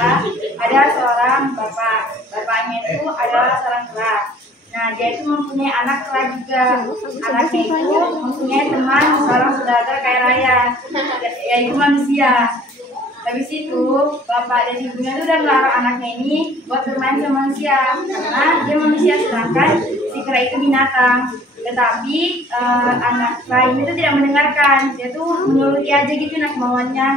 saya ada seorang bapak. Bapaknya itu adalah seorang kera. Nah, dia itu mempunyai anak kera juga. Anaknya itu mempunyai teman seorang saudagar kaya raya, yaitu manusia. Habis itu, bapak dan ibunya itu udah melarang anaknya ini buat bermain sama manusia, karena dia manusia, sedangkan si kera itu binatang. Tetapi anak kera ini tuh tidak mendengarkan, dia tuh menuruti aja gitu nak kemauannya.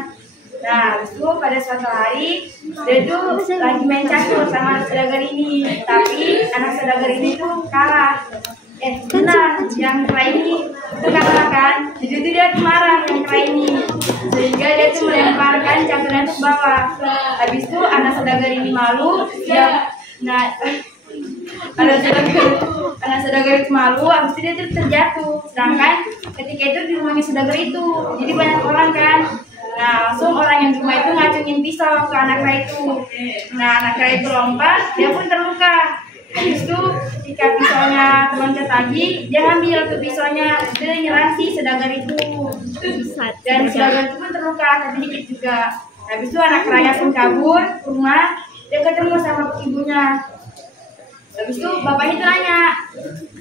Nah, habis itu pada suatu hari dia tuh lagi main catur sama anak saudagar ini, tapi anak saudagar ini tuh kalah. Benar, yang kera ini itu kalah kan, jadi itu dia marah yang kera ini, sehingga dia tuh melemparkan caturnya ke bawah. Habis itu anak saudagar ini malu, anak saudagar itu malu, habis itu dia tuh terjatuh. Sedangkan ketika itu di rumahnya saudagar itu, jadi banyak orang kan. Nah, langsung orang yang di rumah itu ngacungin pisau ke anak kera itu. Nah, anak kera itu lompat, dia pun terluka. Habis itu ketika pisaunya loncat lagi, dia ambil ke pisaunya, dia nyerang si saudagar itu. Dan saudagar itu pun terluka, tapi dikit juga. Habis itu anak keranya pun kabur ke rumah, dia ketemu sama ibunya. Habis itu bapaknya itu nanya,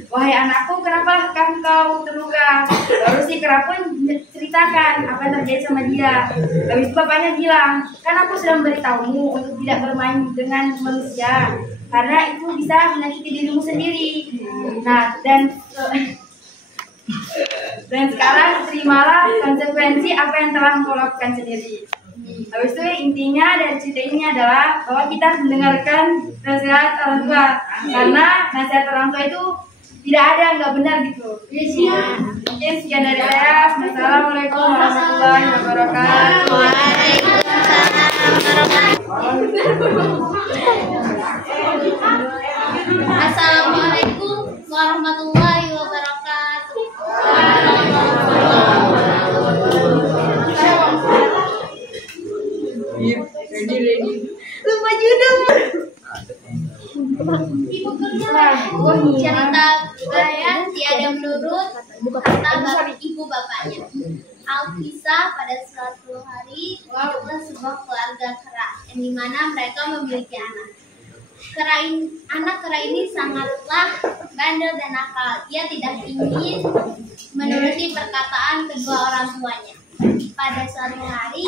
"Wahai anakku, kenapa kau terluka?" Lalu si kera pun ceritakan apa yang terjadi sama dia. Habis itu bapaknya bilang, "Kan aku sudah memberitahumu untuk tidak bermain dengan manusia, karena itu bisa menyakiti dirimu sendiri. Nah, dan sekarang terimalah konsekuensi apa yang telah kau lakukan sendiri." Habis itu intinya dari cerita ini adalah bahwa kita harus mendengarkan nasihat orang tua, karena nasihat orang tua itu tidak ada yang nggak benar gitu. Mungkin sekian dari saya. Assalamualaikum warahmatullahi wabarakatuh. Assalamualaikum warahmatullahi wabarakatuh. Lupa judul. Cerita saya tiada menurut kata ibu bapaknya. Alkisah pada suatu hari hiduplah sebuah keluarga kera yang dimana mereka memiliki anak. Anak kera ini sangatlah bandel dan nakal. Ia tidak ingin menuruti perkataan kedua orang tuanya. Pada suatu hari,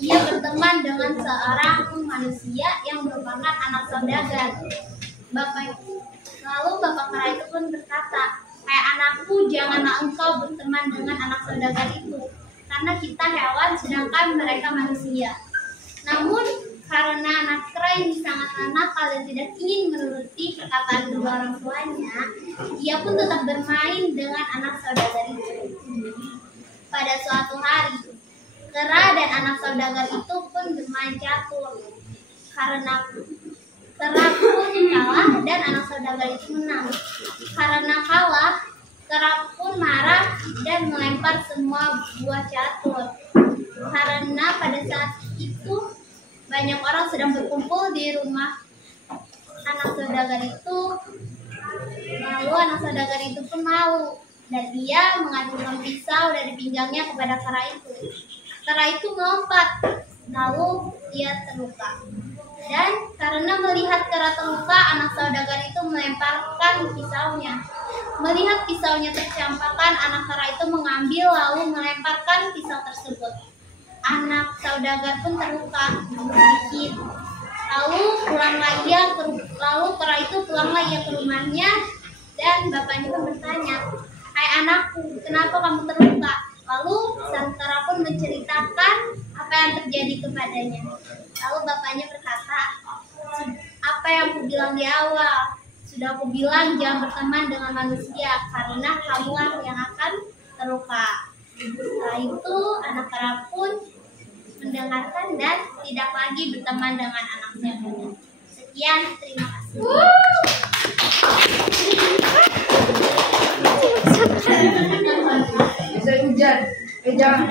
ia berteman dengan seorang manusia yang merupakan anak saudagar. Lalu bapak kera itu pun berkata, "Hai anakku, janganlah engkau berteman dengan anak saudagar itu, karena kita hewan sedangkan mereka manusia." Namun karena anak kera ini sangat nakal dan tidak ingin menuruti perkataan kedua orang tuanya, ia pun tetap bermain dengan anak saudagar itu. Pada suatu hari, kera dan anak saudagar itu pun bermain catur. Karena kera pun kalah dan anak saudagar itu menang. Karena kalah, kera pun marah dan melempar semua buah catur. Karena pada saat itu banyak orang sedang berkumpul di rumah anak saudagar itu. Lalu anak saudagar itu pun malu dan ia mengacungkan pisau dari pinggangnya kepada kera itu. Kera itu melompat, lalu ia terluka. Dan karena melihat kera terluka, anak saudagar itu melemparkan pisaunya. Melihat pisaunya tercampakkan, anak kera itu mengambil lalu melemparkan pisau tersebut. Anak saudagar pun terluka sedikit. Lalu kera itu pulanglah ia ke rumahnya dan bapaknya pun bertanya, "Hai anakku, kenapa kamu terluka?" Lalu sang kera pun menceritakan apa yang terjadi kepadanya. Lalu bapaknya berkata, "Apa yang aku bilang di awal? Sudah aku bilang jangan berteman dengan manusia, karena kamulah yang akan terluka." Setelah itu anak kera pun mendengarkan dan tidak lagi berteman dengan anaknya. Sekian, terima kasih. Bisa hujan. Jangan.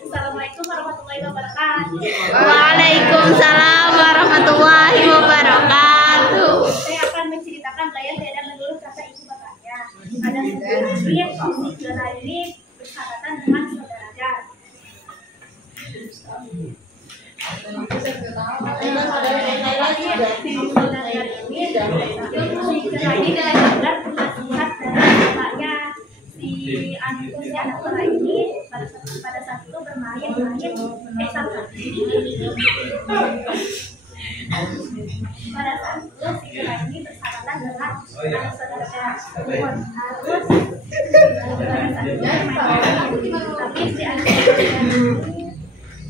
Assalamualaikum warahmatullahi wabarakatuh. Waalaikumsalam warahmatullahi wabarakatuh. Saya akan menceritakan layar tidak menurut kata ibu bapaknya. Ada sebuah hari, si kera ini bersahabatan dengan saudagar. Ini adalah nasihat dari bapaknya si anak kera ini pada saat itu bermain pada saat itu si kera ini bersahabatan dengan anak saudara tersebut. Terus pada saat itu tapi si anak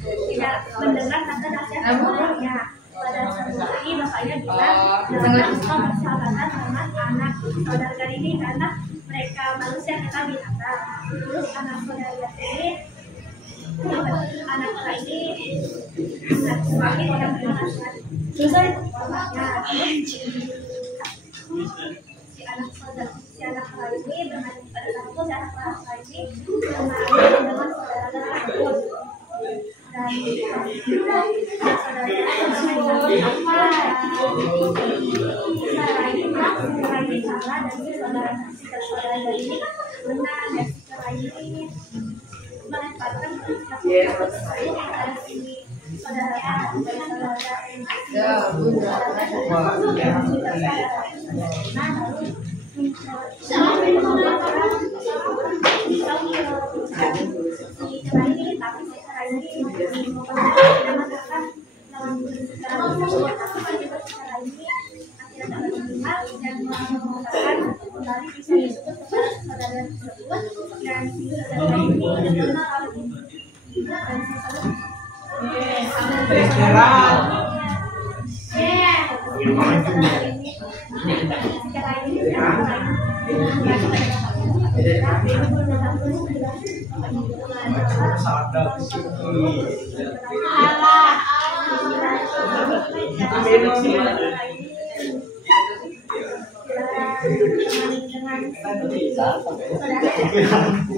tidak mendengar kata nasihat bapaknya. Pada saat ini bapaknya bilang jangan engkau bersahabatan sama anak saudara ini karena mereka manusia, kita binatang. Terus anak saudara ini anak kera ini semakin orang nasihat bapaknya. Si anak kera ini bermain pada saat itu si anak kera ini bermain dengan saudara tersebut. Dan saudara ini benar dan saudara ini memanfaatkan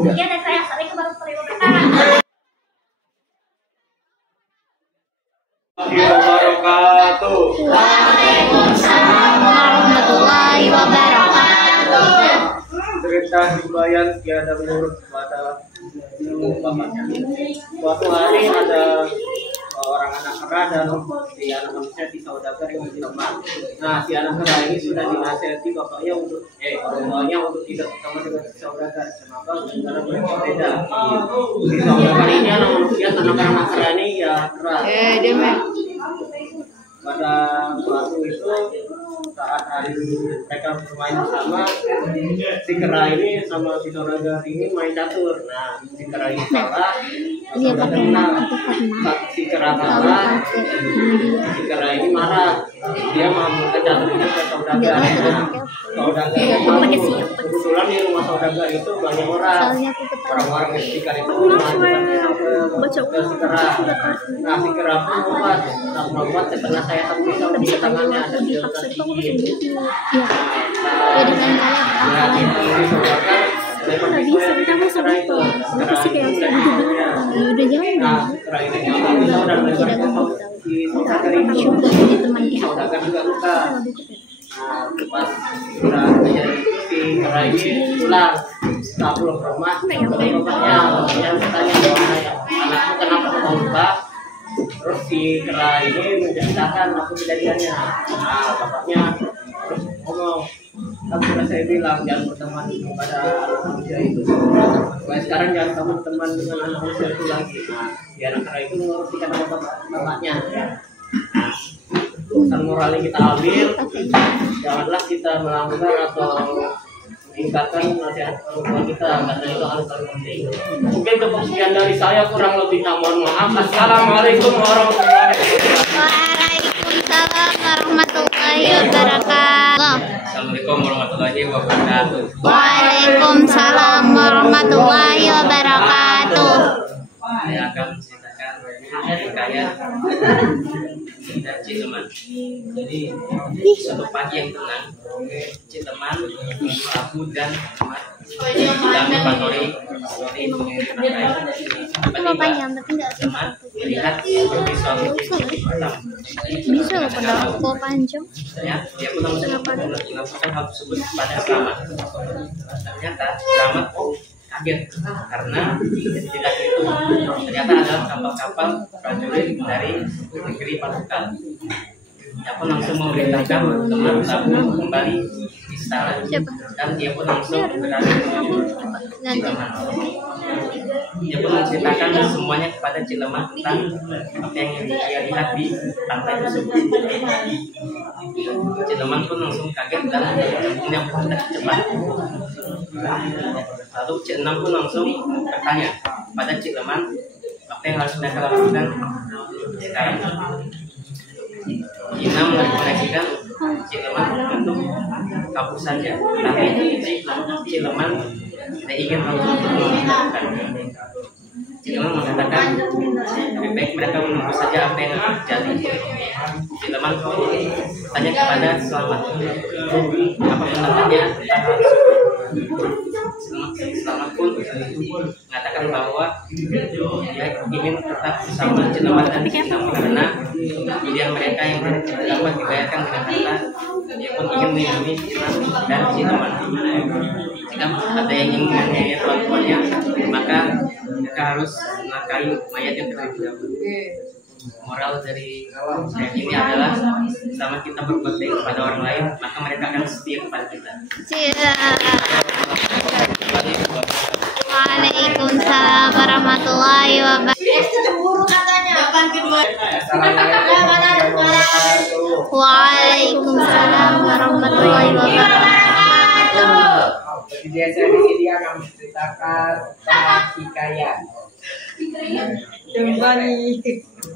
Iya, dan saya sering warahmatullahi wabarakatuh. Waalaikumsalam warahmatullahi wabarakatuh. Cerita Himbayan tiada menurut pada bapaknya. Suatu hari ada orang anak kera dan si anak manusia di saudagar yang teman. Nah, si anak kera ini sudah dinasihati bapaknya untuk orang tuanya untuk tidak bersama dengan saudagar. Kenapa? Karena mereka beda. Di saudagar ini anak manusia, sedangkan anak kera ini ya kera. Pada suatu itu saat hari mereka bermain bersama, si kera ini sama si saudagar ini main catur. Nah, si kera ini salah, saudagar menang. Si kera kalah, si kera ini marah. Dia mau catur ini ke saudagar. Nah, saudagar itu kebetulan di rumah saudagar itu banyak orang-orang istiqar itu ke si kera. Nah, si kera pun membuat setengah saya satu pisau di tangannya dan dia pulang pulang ke rumah, bapaknya bertanya anakmu kenapa kau lupa? Terus si kera ini menceritakan apa kejadiannya. Nah, bapaknya terus ngomong, kan sudah saya bilang jangan berteman kepada anak manusia itu. Supaya sekarang jangan kamu berteman dengan anak manusia itu lagi. Nah, si anak kera itu mengerti kata bapaknya. Urusan moral yang kita ambil, janganlah kita melanggar atau meningkatkan nasihat orang tua kita, karena itu hal paling penting. Mungkin cukup sekian dari saya, kurang lebihnya mohon maaf. Assalamualaikum warahmatullahi wabarakatuh. Waalaikumsalam warahmatullahi wabarakatuh. Assalamualaikum warahmatullahi wabarakatuh. Waalaikumsalam warahmatullahi wabarakatuh. Saya akan menceritakan hikayat dan Citeman. Jadi suatu pagi yang tenang, Citeman, Abu dan Ahmad sedang dipatroli Citeman melihat seperti suatu hitam. Bisa loh pada kok panjang. Dia pun langsung melakukan hal tersebut pada Selamat. Ternyata Selamat kaget karena di kaki itu ternyata adalah kapal-kapal prajurit dari negeri Portugal. Dia pun langsung memerintahkan teman tabung kembali di istana dan dia pun langsung beralih menuju Cileman. Dia pun menceritakan semuanya kepada Cileman tentang apa yang dia lihat di pantai tersebut. Cileman pun langsung kaget dan punya bertindak cepat. Lalu Cik Enam pun langsung bertanya pada Cileman apa yang harus mereka lakukan sekarang. Cik Enam merekomendasikan Cileman untuk kabur saja, tapi Cileman tidak ingin melakukan. Cileman mengatakan lebih baik mereka menunggu saja apa yang akan terjadi. Cileman pun bertanya kepada Selamat apa pendapatnya tentang hal tersebut. Selamat pun mengatakan bahwa dia ingin tetap bersama Cileman dan Cileman karena pilihan mereka yang tidak dapat dibayarkan dengan harta. Dia pun ingin melindungi Cileman dan Cileman. Jika ada yang ingin menganiaya tuannya, maka mereka harus menangkai mayat yang terlebih dahulu. Moral dari ayat ini adalah selama kita berbuat baik kepada orang lain, maka mereka akan setia kepada kita. Waalaikumsalam warahmatullahi wabarakatuh. Waalaikumsalam warahmatullahi wabarakatuh. Seperti biasa di sini dia akan menceritakan tentang hikayat.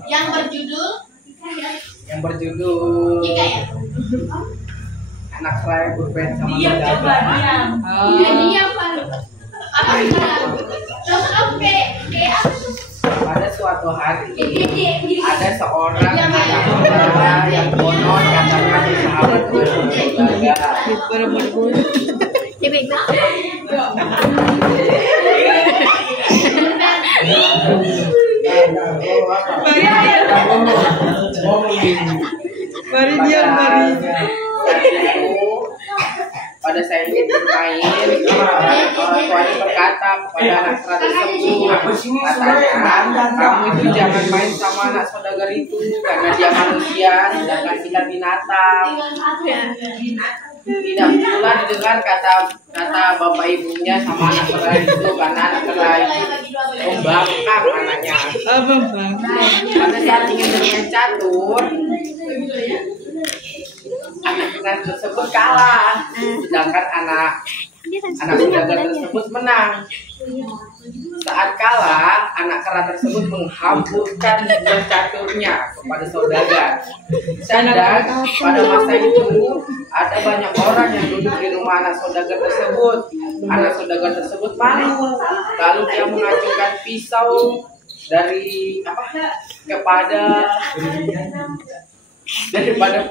Yang berjudul Anak Kera Berbeda sama Saudagar. Pada suatu hari ada seorang anak kera yang konon katanya bersahabat dengan saudagar. Pada saya ingin bermain, orang tuanya berkata kepada anak kera tersebut, katanya kamu itu jangan main sama anak saudagar itu karena dia manusia sedangkan kita binatang. Tidak pula didengar kata bapak ibunya sama anak kera itu karena anak kera itu membangkang anaknya. Pada saat ingin bermain catur, anak kera tersebut kalah, sedangkan anak saudagar tersebut menang. Saat kalah, anak kera tersebut menghamburkan buah caturnya kepada saudagar. Sedang pada masa itu ada banyak orang yang duduk di rumah anak saudagar tersebut. Anak saudagar tersebut malu, lalu dia mengacungkan pisau daripada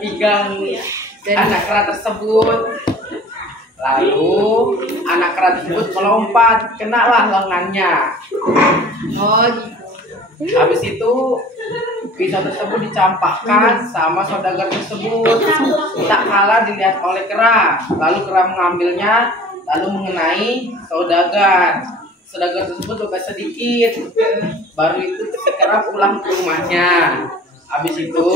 pinggang anak kera tersebut. Lalu anak kera tersebut melompat, kenalah lengannya. Habis itu pisau tersebut dicampakkan sama saudagar tersebut. Tak kalah dilihat oleh kera. Lalu kera mengambilnya, lalu mengenai saudagar. Saudagar tersebut luka sedikit. Baru itu si kera pulang ke rumahnya. Habis itu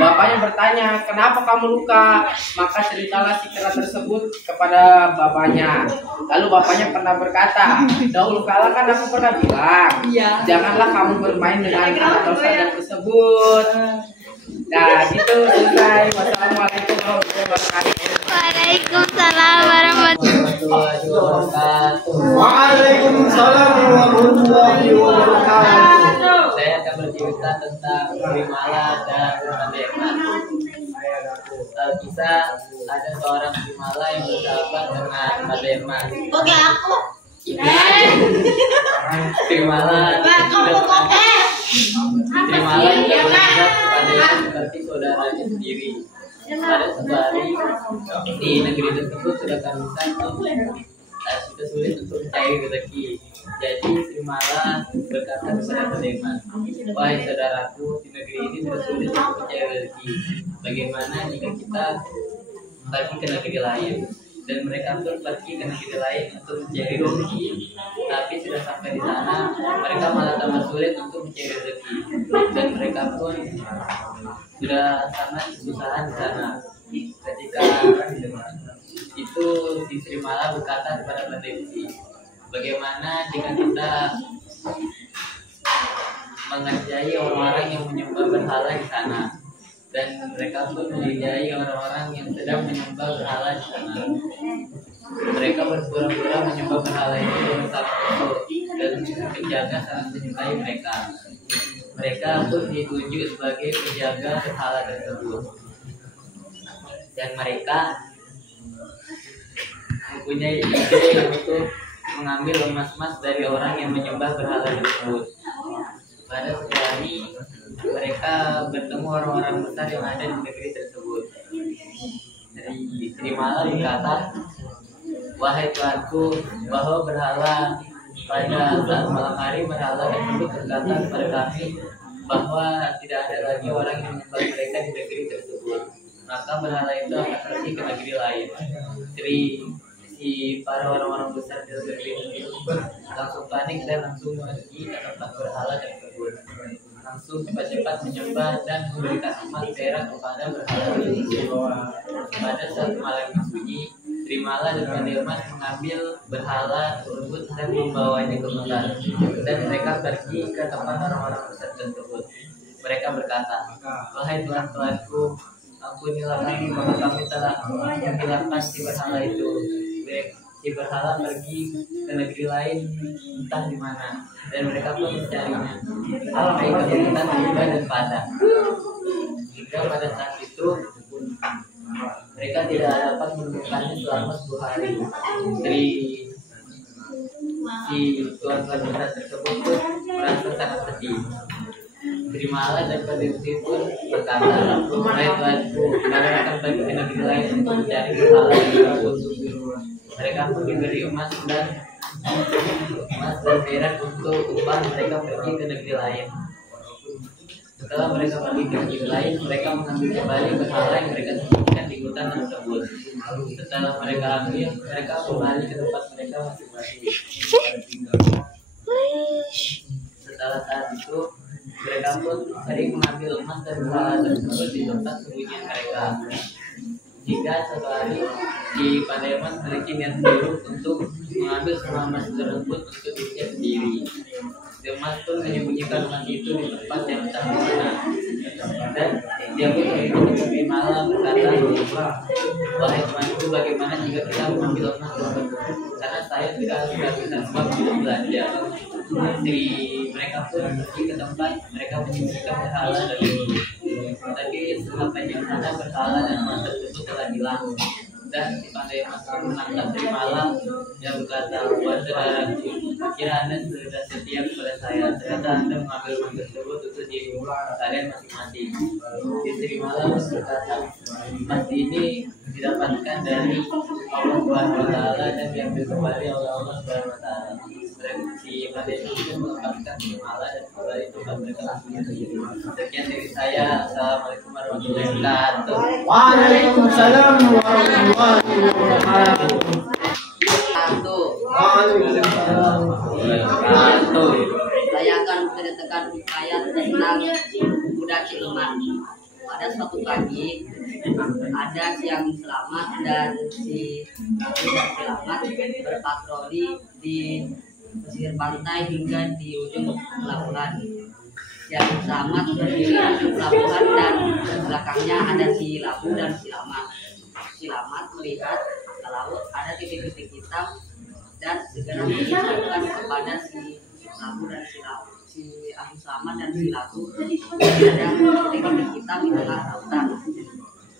bapaknya bertanya, kenapa kamu luka? Maka ceritalah si kera tersebut kepada bapaknya. Lalu bapaknya pernah berkata, dahulu kala kan aku pernah bilang, janganlah kamu bermain dengan anak saudagar tersebut. Nah, gitu selesai. Wassalamualaikum warahmatullahi wabarakatuh. Waalaikumsalam warahmatullahi wabarakatuh. Waalaikumsalam warahmatullahi wabarakatuh. Saya akan bercerita tentang Trimala dan Madema. Kisah ada seorang Trimala yang bersahabat dengan Madema. Oke, aku. Trimala juga menganggap kepadanya seperti saudaranya sendiri. Pada suatu hari di negeri tersebut sudah kehabisan sudah sulit untuk mencari rezeki. Jadi Trimala berkata kepada Madema, wahai saudaraku, di negeri ini sudah sulit untuk mencari rezeki. Bagaimana jika kita pergi ke negeri lain? dan mereka pun pergi ke negeri lain untuk mencari rezeki. Tapi sudah sampai di sana, mereka malah tambah sulit untuk mencari rezeki, dan mereka pun sudah sangat kesusahan di sana. Ketika itu si Sri Mala berkata kepada Bademsi, bagaimana jika kita mengerjai orang-orang yang menyembah berhala di sana, dan mereka pun mengerjai orang-orang yang sedang menyembah berhala di sana. Mereka berpura-pura menyembah berhala itu dengan sangat kusuk, dan penjaga sangat menyukai mereka. Mereka pun ditunjuk sebagai penjaga berhala tersebut, dan mereka mempunyai ide untuk mengambil emas-emas dari orang yang menyembah berhala tersebut. Pada suatu hari mereka bertemu orang-orang besar yang ada di negeri tersebut. Dari Sri Mala berkata, wahai Tuanku, bahwa berhala pada saat malam hari berhala tersebut berkata kepada kami bahwa tidak ada lagi orang yang menyembah mereka di negeri tersebut. Maka berhala itu akan pergi ke negeri lain. Si para orang-orang besar di negeri tersebut langsung panik dan langsung pergi ke tempat berhala tersebut. Langsung cepat-cepat menyembah dan memberikan emas perak kepada berhala tersebut. Pada saat malam yang sunyi, Sri Mala dan Bademas mengambil berhala tersebut dan membawanya ke hutan. Dan mereka pergi ke tempat orang-orang besar tersebut. Mereka berkata, wahai Tuhan-Tuanku, ampunilah kami bahwa kami telah menghilangkan si berhala itu. Si berhala pergi ke negeri lain entah di mana, dan mereka pun mencarinya. Sampai ke hutan tiba dan padang. Hingga pada saat itu mereka tidak dapat menemukannya selama 10 hari. Si tuan-tuan besar tersebut pun merasa sangat sedih. Sri Mala dan Bademsi pun berkata, wahai Tuanku, kalian akan pergi ke negeri lain untuk mencari berhala tersebut. Mereka pun diberi emas dan perak untuk upah mereka pergi ke negeri lain. Setelah mereka pergi ke negeri lain, mereka mengambil kembali berhala yang mereka sembunyikan di hutan tersebut. Setelah mereka ambil, mereka kembali ke tempat mereka masing-masing. Setelah saat itu, mereka pun sering mengambil emas dan berhala tersebut di tempat sembunyian mereka. Jika suatu hari di Pademas memiliki niat buruk untuk mengambil semua emas tersebut untuk dirinya sendiri. Demas pun menyembunyikan emas itu di tempat yang tak mana, dan dia pun Sri Mala berkata, wahai temanku, bagaimana jika kita mengambil emas tersebut? Karena saya tidak bisa sebab untuk belanja. Mereka pun pergi ke tempat mereka menyembunyikan berhala dan tapi sesampainya sana berhala dan emas tersebut telah hilang. Dan si pandai emas menangkap Sri Mala yang berkata, wah saudaraku, kira Anda sudah setia kepada saya. Ternyata Anda mengambil emas tersebut untuk diri kalian masing-masing. Si Sri Mala berkata, emas ini didapatkan dari Allah Subhanahu wa Ta'ala dan diambil kembali oleh Allah Subhanahu wa Ta'ala. Si pandai emas itu melepaskan Sri Mala dan kembali tempat mereka masing-masing. Sekian dari saya. Assalamualaikum warahmatullahi wabarakatuh. Waalaikumsalam warahmatullahi wabarakatuh. Saya akan menceritakan hikayat tentang kuda Cileman. Pada suatu pagi, ada Siang Selamat dan si kuda Selamat berpatroli di pesisir pantai hingga di ujung pelabuhan. Siang Selamat berdiri di ujung pelabuhan dan belakangnya ada si Labu dan si Lamat. Si Lamat melihat ke laut ada titik-titik hitam dan segera menunjukkan kepada si Labu dan si Labu, si Abu Selamat dan si Labu ada titik-titik hitam di tengah lautan.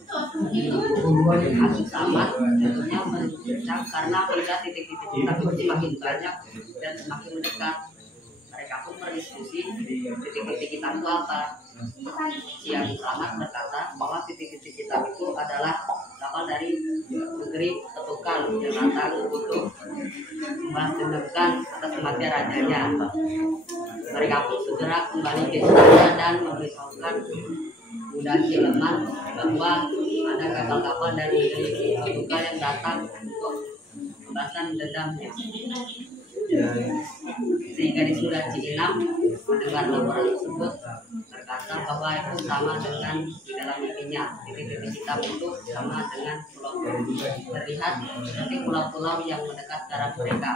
Abu Selamat tentunya berbincang karena melihat titik-titik hitam itu semakin banyak dan semakin mendekat. Mereka pun berdiskusi titik-titik hitam itu apa. Si Abu Selamat berkata bahwa titik-titik hitam itu adalah kapal dari negeri Ketukal yang datang untuk membalas dendam atas kematian rajanya. Mereka pun segera kembali ke istana dan memberitahukan kuda Cileman bahwa ada kapal-kapal dari Portugal yang datang untuk membalaskan dendamnya. Sehingga di surat C6 mendengar laporan tersebut berkata bahwa itu sama dengan di dalam mimpinya. Titik-titik hitam itu sama dengan pulau-pulau. Terlihat seperti pulau-pulau yang mendekat ke arah mereka.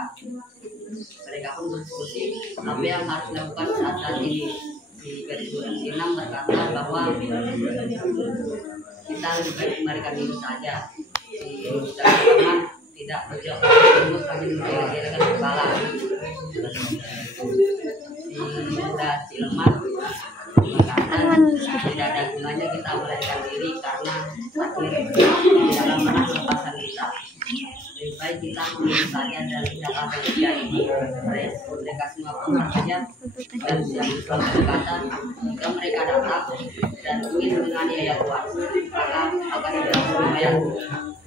Mereka pun berdiskusi apa yang harus dilakukan saat ini. Di garis surat C6 berkata bahwa kita lebih baik memberikan diri saja. Di teman tidak berjauh tersebut kami menjelek-jelekan kepala. Si sudah Cileman mengatakan tidak ada gunanya kita melarikan diri karena akhir di dalam pernapasan kita. Lebih baik kita memilih saja dan tidak apa yang terjadi. Mereka semua pun saja dan siap Islam berkata jika mereka datang dan ingin menganiaya Tuhan maka akan dibayar.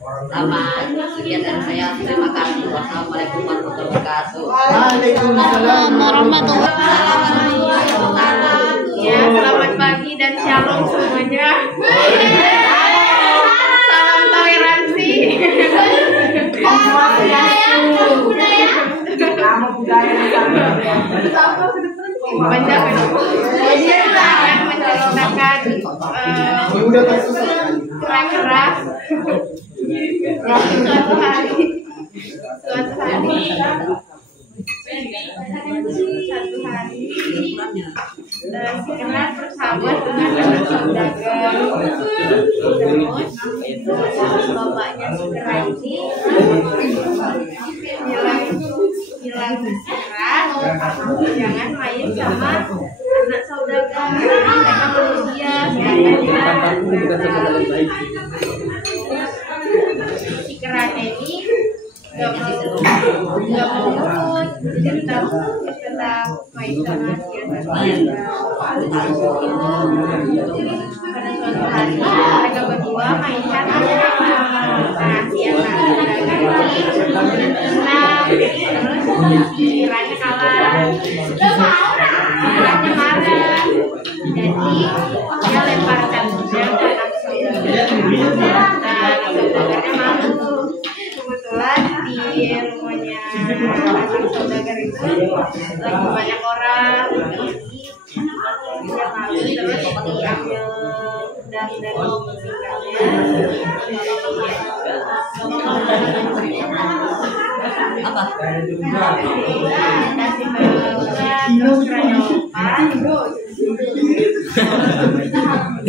Selamat, sekian dari saya. Terima kasih. Wassalamualaikum warahmatullahi wabarakatuh. Waalaikumsalam warahmatullahi wabarakatuh. Ya, selamat pagi dan shalom semuanya. Salam toleransi. Banyak yang menceritakan keras-keras. Suatu hari si Keras bersahabat dengan anak saudagar. Terus bapaknya si Keras ini bilang si Keras jangan main sama anak saudagar, mereka manusia. Si Keras ini nggak mau ikut, tetap main sama si anak saudagar. Pada suatu hari mereka berdua mainkan nah si anak saudagar ini menang, terus kiranya kalah, kiranya marah, jadi dia lemparkan pedang ke anak saudagar. Nah saudagarnya malu. Kebetulan di rumahnya anak saudagar itu lagi banyak orang, dia malu terus diambil pedang dan singkatnya Apa? kasih pelukan terus keranya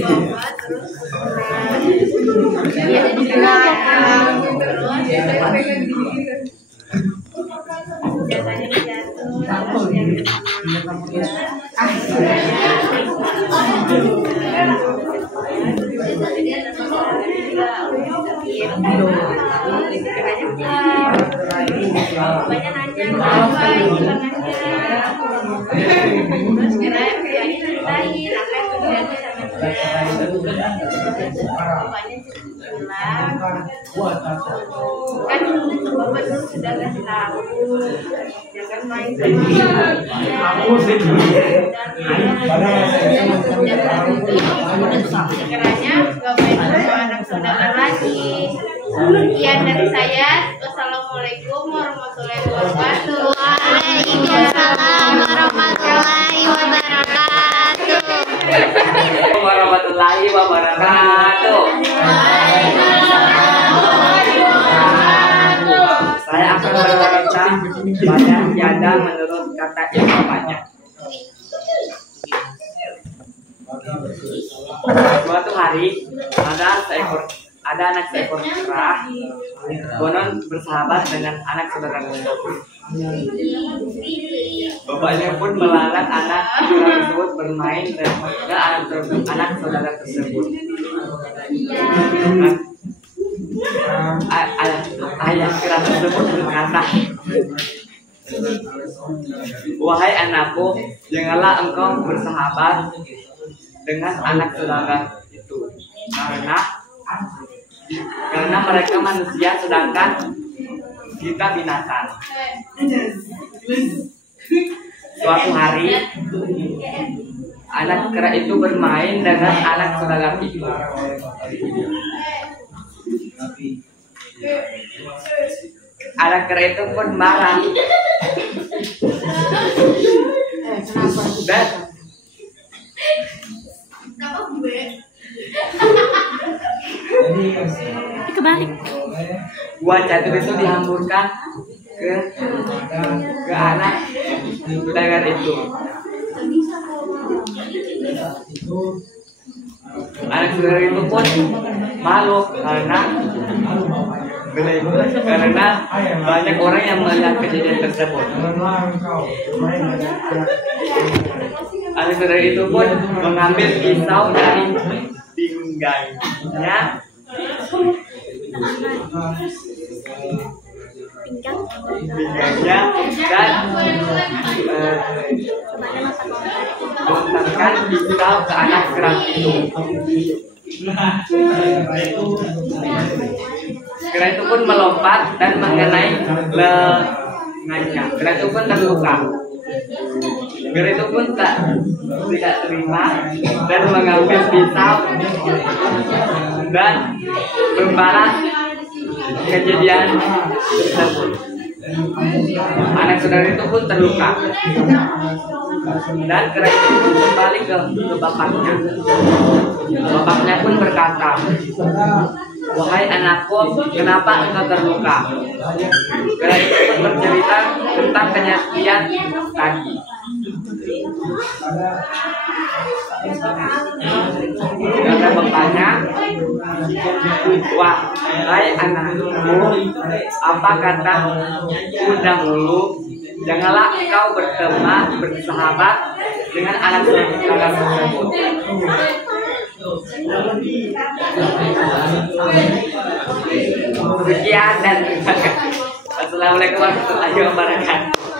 lompat terus dia jadi belakang terus biasanya jatuh banyak nanya kenapa ini tangannya, terus kayaknya ceritain apa yang terjadi sama bapaknya bilang kan bapak dulu sudah kasih tahu jangan main sama sekiranya gak main sama anak saudara lagi. Sekian dari saya. Wassalamualaikum warahmatullahi wabarakatuh. Waalaikumsalam warahmatullahi wabarakatuh. Warahmatullahi wabarakatuh. Saya akan bercerita pada tiada menurut kata bapaknya. Suatu hari ada anak seekor kera konon bersahabat dengan anak saudara tersebut. Bapaknya pun melarang anak kera tersebut bermain dengan anak saudara tersebut. Ayah kera tersebut berkata, "Wahai anakku, janganlah engkau bersahabat dengan anak saudara itu, karena mereka manusia sedangkan kita binatang." Suatu hari anak kera itu bermain dengan anak saudara itu. Anak kera itu pun marah. Dan Kebalik. buah catur itu dihamburkan ke anak saudagar itu. Anak saudagar itu pun malu karena banyak orang yang melihat kejadian tersebut. Anak saudara itu pun mengambil pisau dari pinggangnya dan melontarkan pisau ke anak kera itu. Kera itu pun melompat dan mengenai lengannya. Kera itu pun terluka. Kera itu pun tidak terima dan mengambil pisau dan membalas kejadian tersebut. Anak saudara itu pun terluka dan kera itu pun kembali ke bapaknya. Bapaknya pun berkata, "Wahai anakku, kenapa engkau terluka?" Kera itu pun bercerita tentang kejadian tadi. Kata bapaknya, "Wahai anakku, apa kataku dahulu? Janganlah engkau berteman, bersahabat dengan anak saudara tersebut." Sekian dan terima kasih. Assalamualaikum warahmatullahi wabarakatuh.